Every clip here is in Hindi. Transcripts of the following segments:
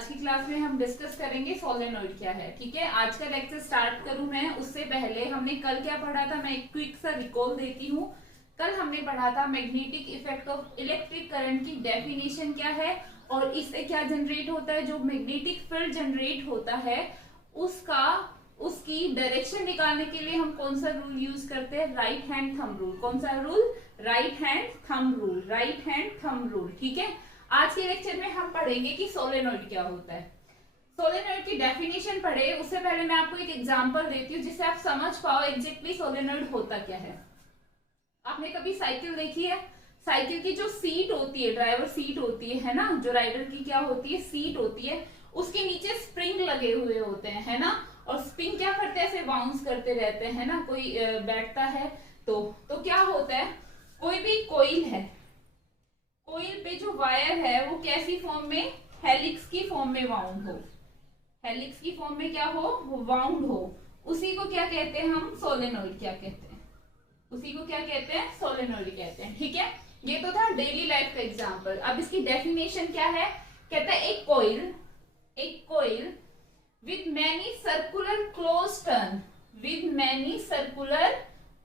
आज की क्लास में हम डिस्कस करेंगे सोलेनोइड क्या है। ठीक है, आज का लेक्चर स्टार्ट करूं मैं उससे पहले हमने कल क्या पढ़ा था, मैं एक क्विक सा रिकॉल देती हूँ। कल हमने पढ़ा था magnetic effect of electric current की डेफिनेशन क्या है और इससे क्या जनरेट होता है। जो मैग्नेटिक फील्ड जनरेट होता है उसकी डायरेक्शन निकालने के लिए हम कौन सा रूल यूज करते हैं, राइट हैंड थंब रूल। कौन सा rule, right hand thumb rule, right hand thumb rule. ठीक है, आज के लेक्चर में हम पढ़ेंगे कि सोलेनोइड क्या होता है। सोलेनोइड की डेफिनेशन पढ़े उससे पहले मैं आपको एक एग्जांपल देती हूँ जिससे आप समझ पाओ एग्जैक्टली सोलेनोइड होता क्या है। आपने कभी साइकिल देखी है? साइकिल की जो सीट होती है, ड्राइवर सीट होती है ना, जो राइडर की क्या होती है, सीट होती है, उसके नीचे स्प्रिंग लगे हुए होते हैं, है ना। और स्प्रिंग क्या करते हैं, ऐसे बाउंस करते रहते हैं ना। कोई बैठता है तो क्या होता है, कोई भी कोइल है, कोइल पे जो वायर है वो कैसी फॉर्म में, हेलिक्स की फॉर्म में वाउंड हो, हेलिक्स की फॉर्म में क्या हो, वाउंड हो, उसी को क्या कहते हैं हम, सोलेनोइड क्या कहते हैं, उसी को क्या कहते हैं, सोलेनोइड कहते हैं। ठीक है, ये तो था डेली लाइफ का एग्जांपल। अब इसकी डेफिनेशन क्या है, कहता है एक coil with many circular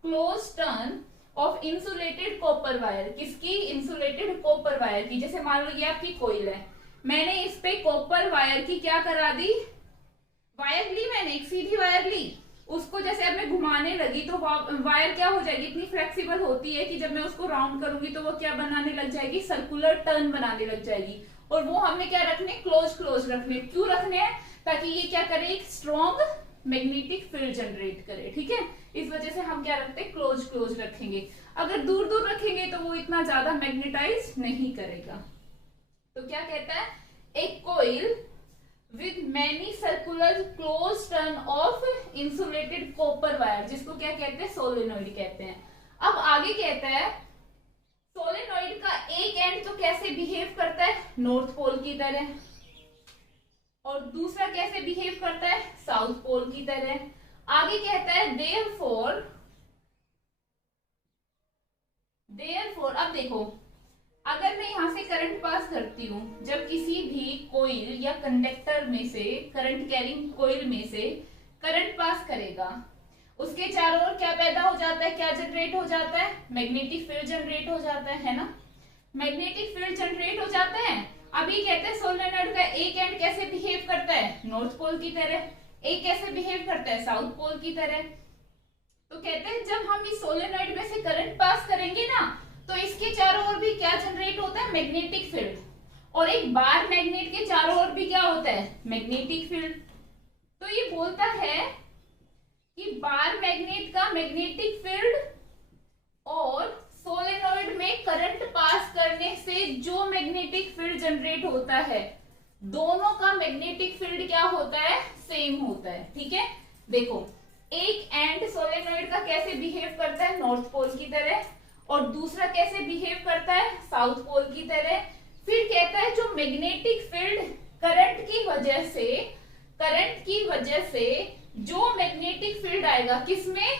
closed turn of insulated copper wire। किसकी, इंसुलेटेड कॉपर वायर की। जैसे मान लो ये आपकी कोइल है, मैंने इस पे कॉपर वायर की क्या करा दी, वायर ली, मैंने एक सीधी वायर ली, उसको जैसे अब मैं घुमाने लगी तो वायर क्या हो जाएगी, इतनी फ्लेक्सिबल होती है कि जब मैं उसको राउंड करूंगी तो वो क्या बनाने लग जाएगी, सर्कुलर टर्न बनाने लग जाएगी। और वो हमने क्या रखने, क्लोज रखने। क्यों रखने हैं, ताकि ये क्या करे, एक स्ट्रॉन्ग मैग्नेटिक फील्ड जनरेट करे। ठीक है, इस वजह से हम क्या रखते हैं, क्लोज रखेंगे। अगर दूर रखेंगे तो वो इतना ज्यादा मैग्नेटाइज नहीं करेगा। तो क्या कहता है, एक coil with many circular closed turn of insulated copper wire, जिसको क्या कहते हैं, सोलेनोइड कहते हैं। अब आगे कहता है सोलेनोइड का एक एंड तो कैसे बिहेव करता है, नॉर्थ पोल की तरह, और दूसरा कैसे बिहेव करता है, साउथ पोल की तरह। आगे कहता है therefore अब देखो, अगर मैं यहां से करंट पास करती हूं, जब किसी भी कोइल या कंडक्टर में से, करंट कैरिंग कोइल में से करंट पास करेगा, उसके चारों ओर क्या पैदा हो जाता है, क्या जनरेट हो जाता है, मैग्नेटिक फील्ड जनरेट हो जाता है ना। मैग्नेटिक फील्ड जनरेट हो जाता है। अभी कहते हैं सोलेनोइड का एक एंड कैसे बिहेव करता है, नॉर्थ पोल की तरह, एक कैसे बिहेव करता है, साउथ पोल की तरह। तो कहते हैं जब हम इस सोलेनोइड में से करंट पास करेंगे ना, तो इसके चारों ओर भी क्या जनरेट होता है, मैग्नेटिक फील्ड। और एक बार मैग्नेट के चारों ओर भी क्या होता है, मैग्नेटिक फील्ड। तो ये बोलता है कि बार मैग्नेट का मैग्नेटिक फील्ड और सोलेनोइड में करंट पास करने से जो मैग्नेटिक फील्ड जनरेट होता है, दोनों का मैग्नेटिक फील्ड क्या होता है, सेम होता है। ठीक है, देखो एक एंड सोलेनोइड का कैसे बिहेव करता है, नॉर्थ पोल की तरह, और दूसरा कैसे बिहेव करता है, साउथ पोल की तरह। फिर कहता है जो मैग्नेटिक फील्ड करंट की वजह से जो मैग्नेटिक फील्ड आएगा किसमें,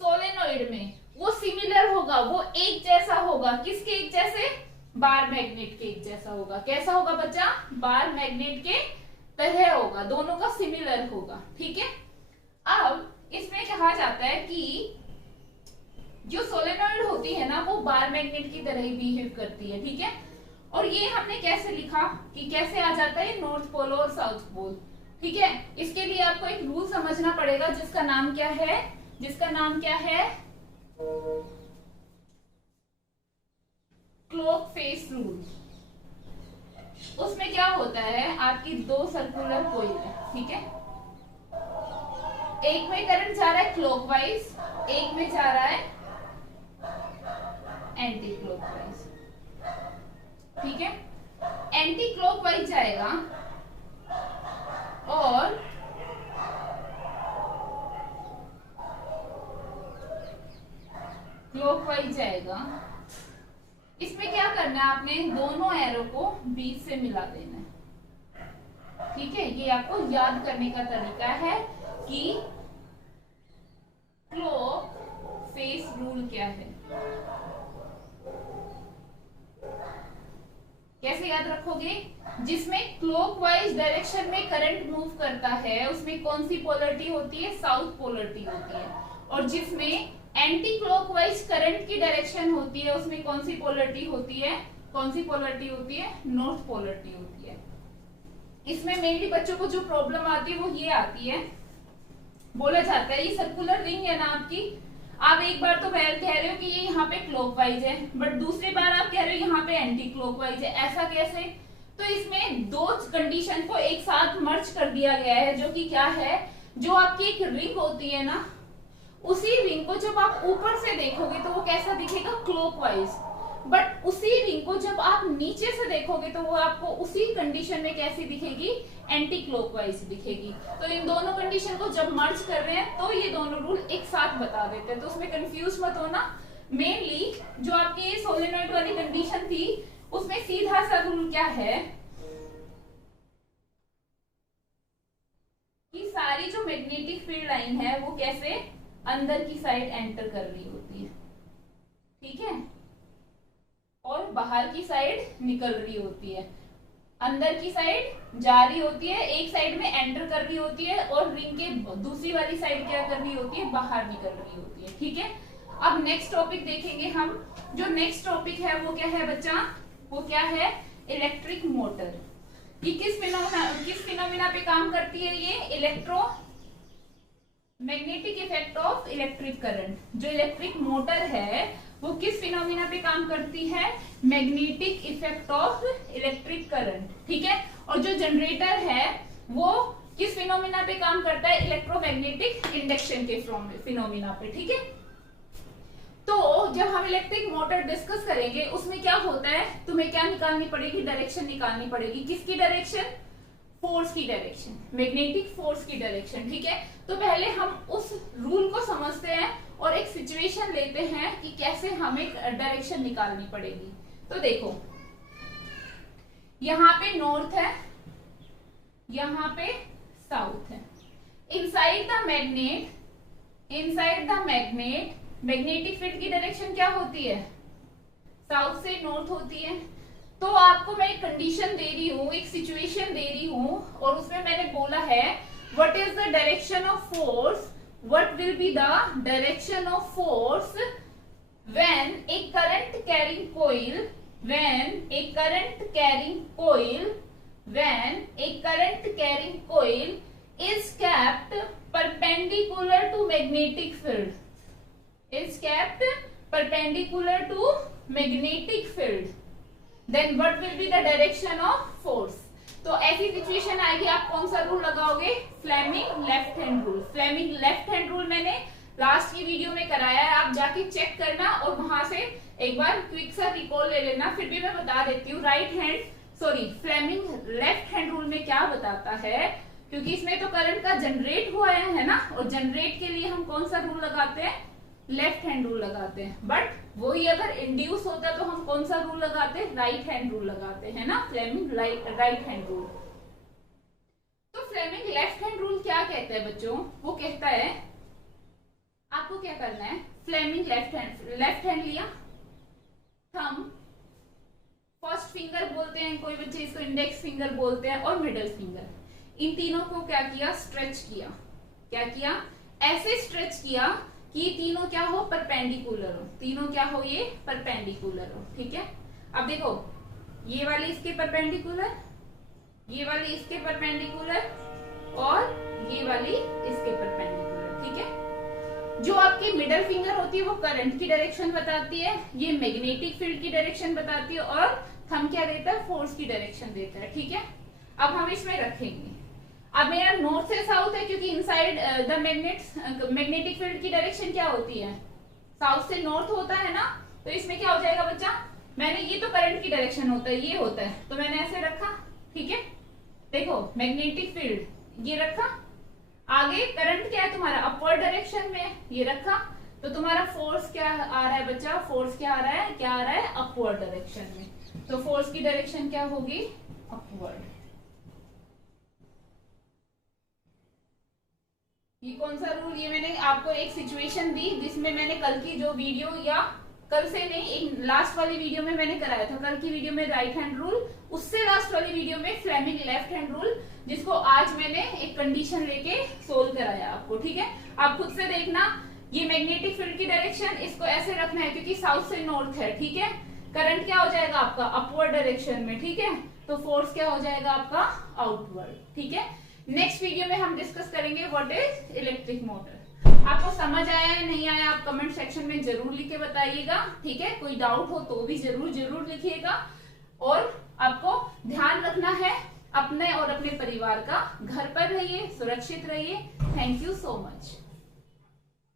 सोलेनोइड में, वो सिमिलर होगा, वो एक जैसा होगा। किसके एक जैसे, बार मैग्नेट के एक जैसा होगा। कैसा होगा बच्चा, बार मैग्नेट के तरह होगा, दोनों का सिमिलर होगा। ठीक है, अब इसमें कहा जाता है कि जो सोलेनोइड होती है ना, वो बार मैग्नेट की तरह ही बिहेव करती है। ठीक है, और ये हमने कैसे लिखा कि कैसे आ जाता है नॉर्थ पोल और साउथ पोल। ठीक है, इसके लिए आपको एक रूल समझना पड़ेगा जिसका नाम क्या है, क्लॉक फेस रूल। उसमें क्या होता है, आपकी दो सर्कुलर कोइल है, ठीक है, एक में करंट जा रहा है क्लॉकवाइज, एक में जा रहा है एंटी क्लॉकवाइज। ठीक है, एंटी क्लॉकवाइज जाएगा और क्लॉकवाइज जाएगा। इसमें क्या करना है, आपने दोनों एरो को बीच से मिला देना है। ठीक है, ये आपको याद करने का तरीका है कि क्लॉक फेस रूल क्या है। कैसे याद रखोगे, जिसमें क्लॉकवाइज डायरेक्शन में करंट मूव करता है उसमें कौन सी पोलरिटी होती है, साउथ पोलरिटी होती है। और जिसमें एंटी क्लॉकवाइज करंट की डायरेक्शन होती है उसमें कौन सी पोलरिटी होती है, कौन सी पोलरिटी होती है, नॉर्थ पोलरिटी होती है। इसमें मेनली बच्चों को जो प्रॉब्लम आती है वो ये आती है, बोला जाता है ये सर्कुलर रिंग है ना आपकी, आप एक बार तो कह रहे हो कि ये यहाँ पे क्लॉकवाइज है, बट दूसरी बार आप कह रहे हो यहाँ पे एंटी क्लॉकवाइज है, ऐसा कैसे? तो इसमें दो कंडीशन को एक साथ मर्ज कर दिया गया है, जो कि क्या है, जो आपकी एक रिंग होती है ना, उसी रिंग को जब आप ऊपर से देखोगे तो वो कैसा दिखेगा, क्लॉकवाइज, बट उसी रिंग को जब आप नीचे से देखोगे तो वो आपको उसी कंडीशन में कैसी दिखेगी, एंटी क्लॉकवाइज दिखेगी। तो इन दोनों कंडीशन को जब मर्ज कर रहे हैं तो ये दोनों रूल एक साथ बता देते हैं, तो उसमें कंफ्यूज मत होना। मेनली जो आपकी सोलेनॉइड वाली कंडीशन थी उसमें सीधा सा रूल क्या है कि सारी जो मैग्नेटिक फील्ड लाइन है वो कैसे अंदर की साइड एंटर कर रही होती है, ठीक है, और बाहर की साइड निकल रही होती है। अंदर की साइड जा रही होती है, एक साइड में एंटर कर रही होती है, और रिंग के दूसरी वाली साइड क्या कर रही होती है, बाहर निकल रही होती है, ठीक है। अब नेक्स्ट टॉपिक देखेंगे हम। जो नेक्स्ट टॉपिक है वो क्या है बच्चा, वो क्या है, इलेक्ट्रिक मोटर। ये किस फिनोमिना पे काम करती है, ये electro magnetic effect of electric current. जो इलेक्ट्रिक मोटर है वो किस फिनोमिना पे काम करती है, magnetic effect of electric current, ठीक है। और जो जनरेटर है वो किस फिनोमिना पे काम करता है, इलेक्ट्रोमैग्नेटिक इंडक्शन के फिनोमिना पे, ठीक है। तो जब हम इलेक्ट्रिक मोटर डिस्कस करेंगे उसमें क्या होता है, तुम्हें क्या निकालनी पड़ेगी, डायरेक्शन निकालनी पड़ेगी। किसकी डायरेक्शन, फोर्स की डायरेक्शन, मैग्नेटिक फोर्स की डायरेक्शन, ठीक है। तो पहले हम उस रूल को समझते हैं और एक सिचुएशन लेते हैं कि कैसे हमें डायरेक्शन निकालनी पड़ेगी। तो देखो यहाँ पे नॉर्थ है, यहाँ पे साउथ है। Inside the magnet magnetic field की डायरेक्शन क्या होती है, साउथ से नॉर्थ होती है। तो आपको मैं एक कंडीशन दे रही हूँ, एक सिचुएशन दे रही हूँ, और उसमें मैंने बोला है what is the direction of force, what will be the direction of force when a current carrying coil is kept perpendicular to magnetic field, then what will be the direction of force। तो ऐसी सिचुएशन आएगी, आप कौन सा रूल लगाओगे, Fleming left hand rule. Fleming left hand rule मैंने लास्ट की वीडियो में कराया है, आप जाके चेक करना और वहां से एक बार क्विक सा रिकॉल ले लेना। फिर भी मैं बता देती हूँ, फ्लेमिंग लेफ्ट हैंड रूल में क्या बताता है, क्योंकि इसमें तो करंट का जनरेट हुआ है ना, और जनरेट के लिए हम कौन सा रूल लगाते हैं, लेफ्ट हैंड रूल लगाते हैं। बट वही अगर इंड्यूस होता है तो हम कौन सा रूल लगाते हैं, राइट हैंड रूल लगाते हैं ना, फ्लेमिंग राइट हैंड रूल। तो फ्लेमिंग लेफ्ट हैंड रूल क्या कहता है बच्चों, वो कहता है आपको क्या करना है, फ्लेमिंग लेफ्ट हैंड लिया, थंब, फर्स्ट फिंगर बोलते हैं कोई बच्चे इसको, इंडेक्स फिंगर बोलते हैं, और मिडिल फिंगर, इन तीनों को क्या किया, स्ट्रेच किया। क्या किया, ऐसे स्ट्रेच किया कि तीनों क्या हो, परपेंडिकुलर हो, तीनों क्या हो, ये परपेंडिकुलर हो, ठीक है। अब देखो ये वाली इसके परपेंडिकुलर, ये वाली इसके परपेंडिकुलर, और ये वाली इसके परपेंडिकुलर, ठीक है। जो आपकी मिडल फिंगर होती है वो करंट की डायरेक्शन बताती है, ये मैग्नेटिक फील्ड की डायरेक्शन बताती है, और थंब क्या देता है, फोर्स की डायरेक्शन देता है, ठीक है। अब हम इसमें रखेंगे, अब मेरा नॉर्थ से साउथ है, क्योंकि इनसाइड द मैग्नेटिक फील्ड की डायरेक्शन क्या होती है, साउथ से नॉर्थ होता है ना। तो इसमें क्या हो जाएगा बच्चा, मैंने ये तो करंट की डायरेक्शन होता है, ये होता है, तो मैंने ऐसे रखा, ठीक है। देखो मैग्नेटिक फील्ड ये रखा, आगे करंट क्या है तुम्हारा, अपवर्ड डायरेक्शन में, ये रखा, तो तुम्हारा फोर्स क्या आ रहा है बच्चा, फोर्स क्या आ रहा है, अपवर्ड डायरेक्शन में। तो फोर्स की डायरेक्शन क्या होगी, अपवर्ड। ये कौन सा रूल, ये मैंने आपको एक सिचुएशन दी जिसमें मैंने कल की जो वीडियो या कल से नहीं, एक लास्ट वाली वीडियो में मैंने कराया था, कल की वीडियो में राइट हैंड रूल, उससे लास्ट वाली वीडियो में फ्लेमिंग लेफ्ट हैंड रूल, जिसको आज मैंने एक कंडीशन लेके सोल्व कराया आपको। ठीक है, आप खुद से देखना। ये मैग्नेटिक फील्ड की डायरेक्शन, इसको ऐसे रखना है क्योंकि साउथ से नॉर्थ है। ठीक है, करंट क्या हो जाएगा आपका अपवर्ड डायरेक्शन में। ठीक है, तो फोर्स क्या हो जाएगा आपका आउटवर्ड। ठीक है, नेक्स्ट वीडियो में हम डिस्कस करेंगे व्हाट इज इलेक्ट्रिक मोटर। आपको समझ आया है नहीं आया, आप कमेंट सेक्शन में जरूर लिख के बताइएगा। ठीक है, कोई डाउट हो तो भी जरूर लिखिएगा। और आपको ध्यान रखना है अपने और अपने परिवार का। घर पर रहिए, सुरक्षित रहिए। Thank you so much.